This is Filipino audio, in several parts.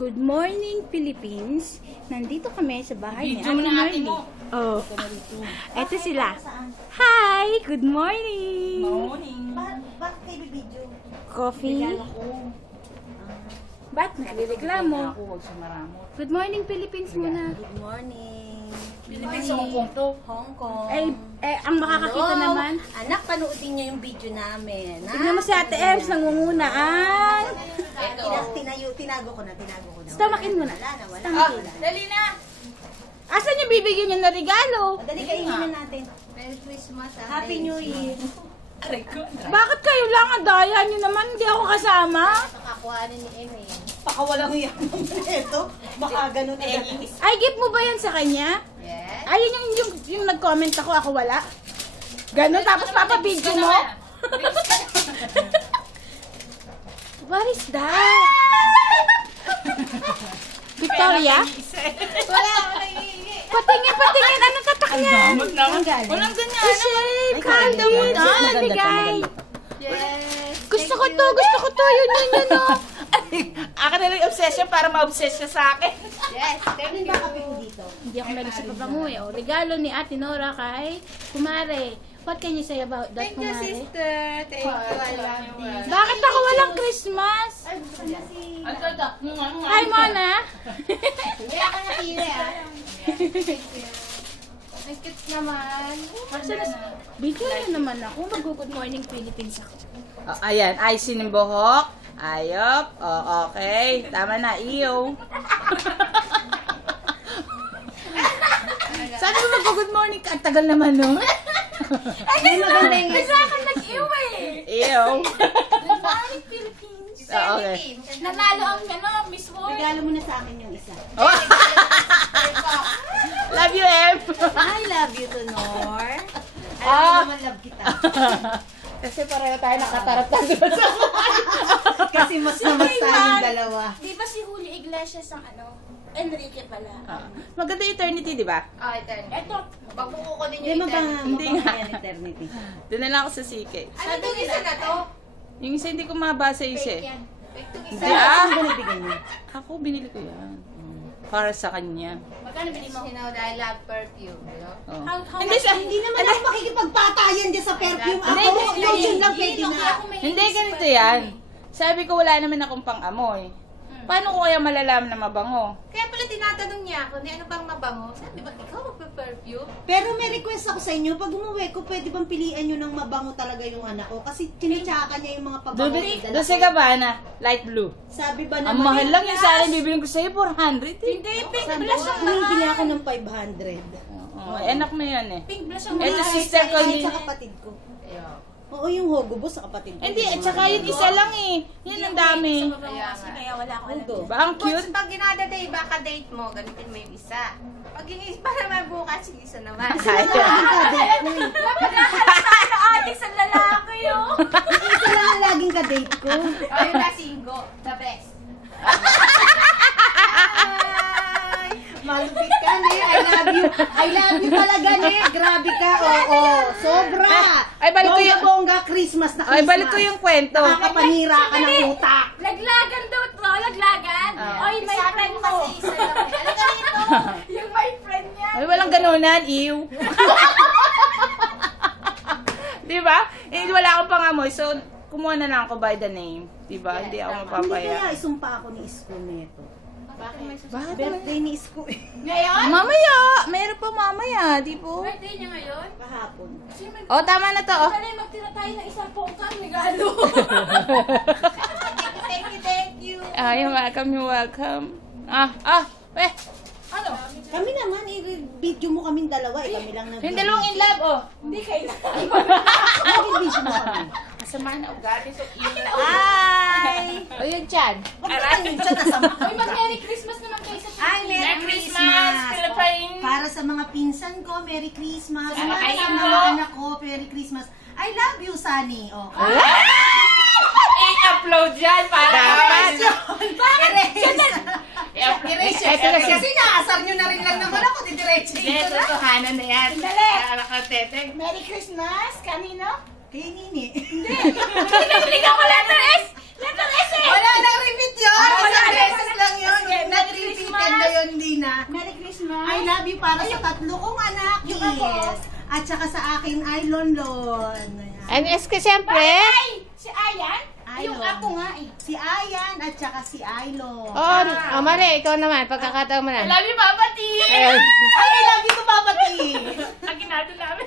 Good morning, Philippines. Nandito kami sa bahay ni Ate Marley. Oh, eto sila. Hi! Good morning! Morning! Bakit kayo bibidyo? Coffee? Ba't nagreklamo? Huwag siya maramot. Good morning, Philippines muna. Good morning. Philippines sa Hong Kong to. Hong Kong. Ang makakakita Hello. naman. Anak, panoodin niyo yung video namin. Tignan mo si Ate Ems, nangungunaan. Tinago ko na. Stamakin mo na. Wala. Dali na! Asan yung bibigyan niyo na regalo? Dali kainin natin. Merry Christmas. Happy New Year. Aray ko. Bakit kayo lang? Ang daya niyo naman, hindi ako kasama. Pakakuhanin ni Eme. Baka walang yan ito. Baka ganun na. Ay, gift mo ba yan sa kanya? Yes. Ayun yung nag-comment ako wala. Ganon, tapos papabidyo mo? What is that? Victoria? Wala. Patingin, anong tatak niyan? Walang ganyan. Shade, candy, nabigay. Yes. Gusto ko to, yun, oh. Akin na lang yung obsession para ma-obsess siya sa akin. Yes. Kailan ba kape ko dito? Hindi ako nag sa papanguya. O, regalo ni Ate Nora kay Kumare. What can you say about that, Thank you, Kumare? sister. Thank you. I love this. Bakit ako walang Christmas? Ang ganda. Hi, Mona. Kaya ka na tira. Thank you. Ang cute naman. Video na naman ako. Mag-good morning Philippines ako. Oh, ayan, IC ng buhok. Ayop. Oh, okay. Tama na, iyo. Sabi mo mag-good morning ka. Ang tagal naman, no? Ay, maganda yung Bigla ka nag-iw eh. Iyo. Good morning Philippines. Oh, okay. Nanalo ang Miss World. regalo mo na sa akin yung isa. Oh. Love you, Em. I love you, Tonor. Alam Ah. mo naman love kita. Kasi pareho tayo nakataratan doon sa Kasi mas namas tayong dalawa. Di ba si Julio Iglesias ang Enrique pala? Maganda eternity, di ba? Eto. Pagpuko ko din Hindi mo ba Hindi nga. yan eternity? Doon na lang ako sa CK. Ano itong isa na to? Yung isa hindi ko mabasa yung isa. Fake yan. Itong Hindi isa. Ano ba nabigyan niyo? Ako binili ko yan. Para sa kanya. Magkano bili mo? You know that I love perfume, you know? Oh. How Hindi much? siya. Hindi naman ako makikipagpatayan dyan sa perfume. Ako, Hindi, lotion lang pwede na. Hindi ganito yan. Sabi ko wala naman akong pang-amoy. Paano ko kaya malalaman na mabango? Kaya pala tinatanong niya ako, ano bang mabango? Sabi ba, ikaw magpe-perfume? Pero may request ako sa inyo, pag umuwi ko, pwede bang pilian nyo ng mabango talaga yung anak ko? Kasi tinitsaka niya yung mga pabango. Doon sa Gabbana, light blue. Sabi ba Ang naman, mahal lang yung sana bibiling ko sa'yo, 400 eh. Hindi, pink sabi blush ko, ang bumibili mahal. ako ng 500. Oh, anak mo yan eh. Pink blush ang Ito mahal. sister ko Kahit din. sa kapatid ko. Ayun. Oo, yung Hogo Boss sa kapatid ko. Hindi, at saka yun isa lang eh. Yan ang dami. Kaya wala ako alam. Ito. Ba, ang cute. Pag ginadaday, baka date mo, gamitin mo yung isa. Pag inisip pa naman bukas, yung isa naman. Laging ka-date ko eh. Ano adik sa lalaki yun? Isa lang ang laging ka-date ko. Ayun na, Singo. The best. Malupit ka, ne. I love you. I love you talaga, ne. Grabe ka. Oo, sobra. Ay, balik ko yung- Bongga Christmas na Christmas. Ay, balik ko yung kwento. Nakakapanira ka ng utak. Laglagan daw to, laglagan. Oy, my friend mo. Isa lang. Ano ka nito? Yung my friend niya. Ay, walang ganunan, ew. Di ba? Eh, wala akong pangamoy. So, kumuha na lang ako by the name. Di ba? Hindi ako Hindi mapapaya. kaya isumpa ako ni Isko nito. Bakit? Birthday ni Isko eh. Ngayon? Mamaya! Meron pa mamaya, di po? Birthday niya ngayon? Kahapon. Oh, tama na to. Oh. Sanay magtira tayo ng isang pongkang regalo. Thank you. You're welcome, you're welcome. Ano? Kami naman, i-video mo kaming dalawa. Kami lang nag- Yung dalawang in love, oh. Hindi kayo na. Nag-video mo kami. Kasama na ugali. So, Hi! O, yun, Chad. Ayun siya, nasama. Uy, mag-Merry Christmas naman kayo sa Ay, Merry Christmas! Philippines! Para sa mga pinsan ko, Merry Christmas. Sa mga Para sa kaibigan mga ko. anak ko, Merry Christmas. I love you, Sunny. Oh. I-upload yan para dapat. Erase Ito na siya. Kasi naasar nyo na rin lang naman ako. Didiretso Hindi, dito na. totohanan na yan. Dali. Nakakateteng. Merry Christmas! Kanino? Kay Nini. Bigyan ko letter S! Letter S eh! Wala nang repeat yun. Ah, wala Isang na. beses lang yun. Sige. para sa tatlo kong anak, yes. At saka sa akin ay Lonlon. And siyempre, Si Ayan? Aylon. Yung apo nga eh. Si Ayan at saka si Aylon. Mali, ikaw naman, pagkakataon mo na. Love you, Papa T! Ay, I love you to Papa T. Aginado namin.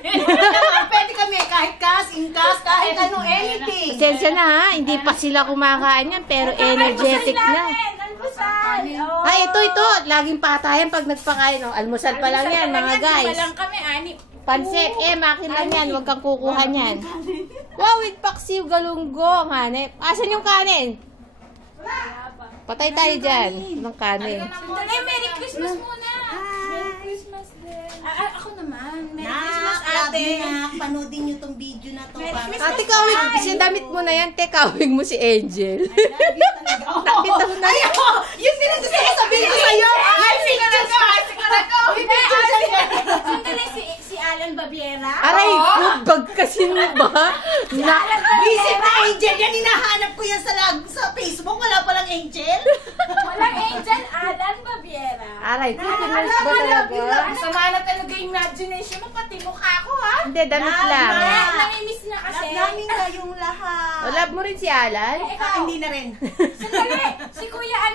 Pwede kami kahit kasing-kas, kahit ano, anything. Pasensya na ha, hindi pa sila kumakain yan, pero energetic na. Almusal! Ay, ito, laging patayan pag nagpakain. Almusal pa lang yan, mga guys. Walang kami, ani. Pansit, makin lang yan, huwag kang kukuha niyan. Wow, with paksiw galunggong, hanep. Asan yung kanin? Patay tayo dyan, ng kanin. Sandali, Merry Christmas muna! Merry Christmas din. Ako naman. Merry Christmas, ate. Panoodin nyo tong video na to. Merry Christmas. Ate, kawig, si damit mo na yan, te, kawig mo si Angel. Nakita mo na yan. Yung sinasabi ko sabihin ko sa'yo. Ay, sigurado! Sigurado! Sandali, si Alan Babiera. Aray, bag kasi mo ba? Visit na Angel. Yan, hinahanap ko yan sa Facebook. Wala palang Angel. Walang Angel, Alan Babiera. Aray, titinus ba talaga? Masama na talaga yung imagination mo, pati mukha ko, ha? Hindi, damit lang. Namimiss na kasi. Namin kayong lahat. O, love mo rin si Alan? Hindi na rin. Sandali, si Kuya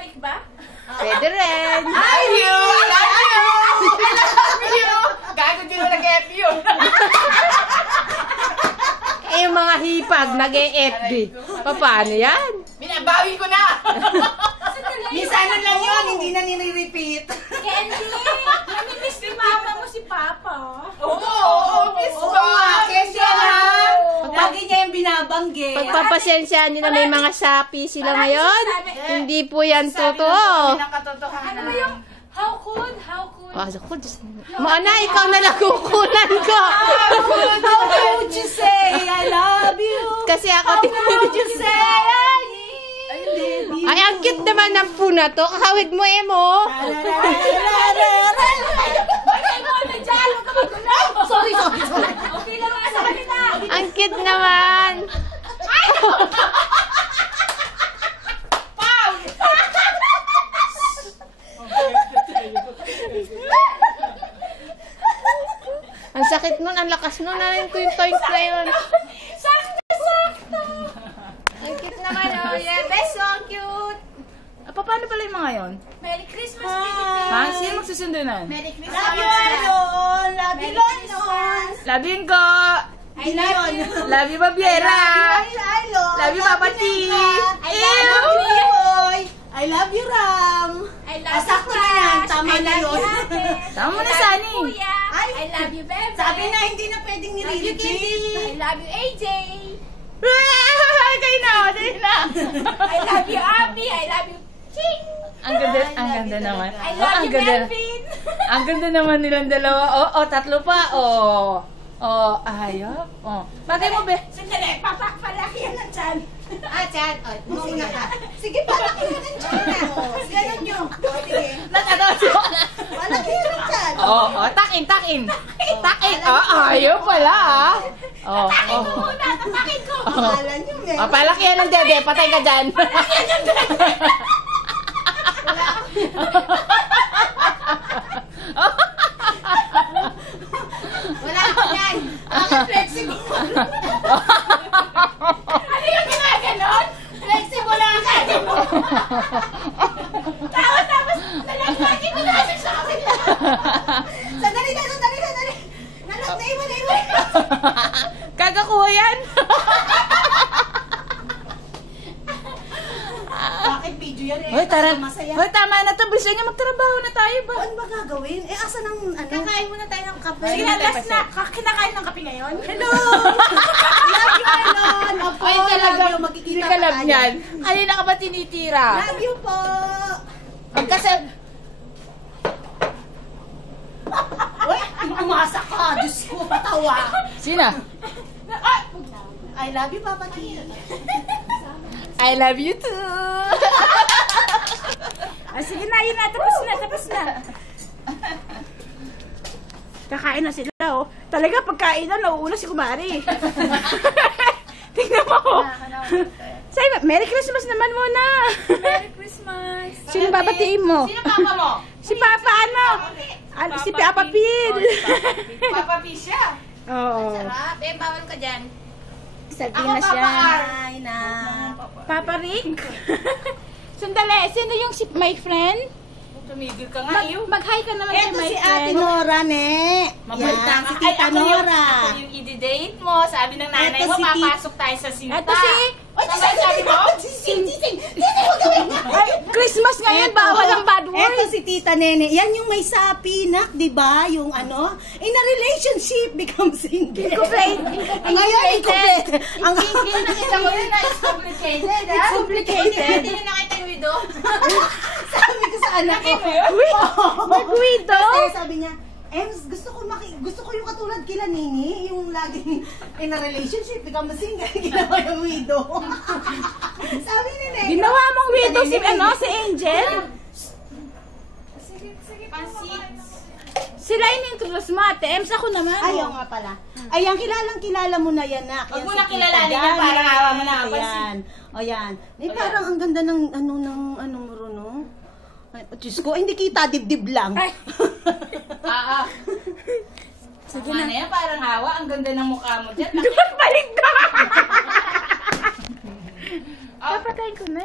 Rick ba? Pwede rin. I love you! I love you! Gago din mo nag-F yun. Eh, yung mga hipag, nag-e-FB. Paano yan? Binabawi ko na! Minsanan lang yun. Hindi na nire-repeat. Candy, namimiss ni Mama mo si Papa. Oo, miss Oo ko! nga, kasi alam. Lagi niya yung binabanggit. Pagpapasensyaan nyo na may mga Shopee sila ngayon. Hindi po yan totoo. Nakatotohanan. Ano ba yung how could? Ako, Diyos mo. Maana, ikaw na lang kukunan ko. How would you say I love you? Kasi ako tinanong. you say I need you? Ay, ang cute naman ng puna to. Kakawig mo, Emo. Bagay mo na dyan, huwag ka magulo. Sorry. Okay lang nga sa kanila. Ang cute naman. Ang sakit nun, ang lakas nun. Nanayin ko yung toys na yun. Sakto! Ang cute naman, oh. Yeah, beso, ang cute. Paano pala yung mga yun? Merry Christmas, Philippines! Ha? Sino magsusundo nun? Merry Christmas! Love you, Alon. Love you, London. Love you, ko! I love you! Love you, Babiera! Alon. Love you, Papa T! I love you, Boy. I love you, Ram. I love Sakto you, na yan. Crush. Tama I na love yun. you, Ate. Tama mo I na, love Sunny. you, Kuya. Ay. I love you, Bebe. Sabi na hindi na pwedeng I nire-repeat. love you, AJ. Kayo na, dali na! I love you, Abby. I love you, Ching. Ang ganda naman. I love you, Melvin. Ang ganda naman nilang dalawa. Tatlo pa. Ayop. Bagay mo, be. Sandali, papakpalaki yan ng tiyan. Chan. Mauna ka. Sige, palaki yan ang chan na. Ganon nyo. Sige. Natatawa siya. Palaki yan ang chan. Takin. Takin. Ayop pala, Takin mo muna, tapakin ko. Akala nyo, meron. Palaki yan ng dede. Patay ka dyan. Wala ka yan. Bakit flexible? Ano yung ginaganon? Flexible lang ka. Tapos, nalagpagin ko na sa akin. Sandali. Naiwan. Kagakuha yan. Bakit video yan eh? Hoy, Masaya. tama na to. Bilisan niya, magtrabaho na tayo ba? Ano ba gagawin? Asa ng ano? Kakain muna tayo ng kape. Sige Sige na, na, last tapos na. Kinakain ng kape ngayon? Hello! Love you, Alon. Opo, Ay, talaga. love you. Magkikita Hindi pa ka love tayo. niyan. Kanina ka ba tinitira? Love you po. Kasi, Uy, umasa ka. Diyos ko, patawa. sino? I love you, Papa T. I love you too. Sige na, yun na. Tapos na. Kakain na sila, oh. Talaga, pagkain na, nauuna si Kumari. Tingnan mo. Say, Merry Christmas naman muna. Merry Christmas. Sino babatiin mo? Sino papa mo? Si Papa ano? Si Papa Pil. Papa P siya. Oo. Sarap. Bawal ka dyan. Sardinas Papa yan. R. Ay na. Papa Rick. Sandali, sino yung si my friend? Tumigil ka nga, iyo. Mag-hi ka naman kay Eto my si Ate friend. Nora, ne. Mabait Yan, ka. si Tita Nora. Ako yung i-date mo. Sabi ng nanay Eto mo, si papasok tayo sa sinta. Ito si... Sabi mo? Ay, Christmas ngayon, bawal ang bad Eto word. si Tita Nene. Yan yung may sapi, nak, di ba? Yung ano, in a relationship becomes single. Complain. Ngayon, incomplete. Ang Nakita ko yun na it's complicated, ha? It's complicated. Hindi na nakita yung widow. sabi ko sa anak ko. Nag-widow? Kasi sabi niya, Ems, gusto ko yung katulad kila Nini, yung laging in a relationship, become a single, ginawa yung widow. sabi ni Nene. Ginawa mong widow si, ano, si Angel? Pansit. Sila in-introduce mo, Ate Ems. Ako naman. Ayaw nga pala. Ayan, kilala mo na yan, nak. Huwag Yan mo si na Tita kilalanin yan, Janet. parang awa mo na kapansin. Ayan. O yan. Eh, parang ang ganda ng, ano mo ron, no? Ay, Diyos ko, hindi kita, dibdib lang. Ay. Sige na yan, parang hawa. Ang ganda ng mukha mo dyan. Balik ka! Papatayin ko na eh.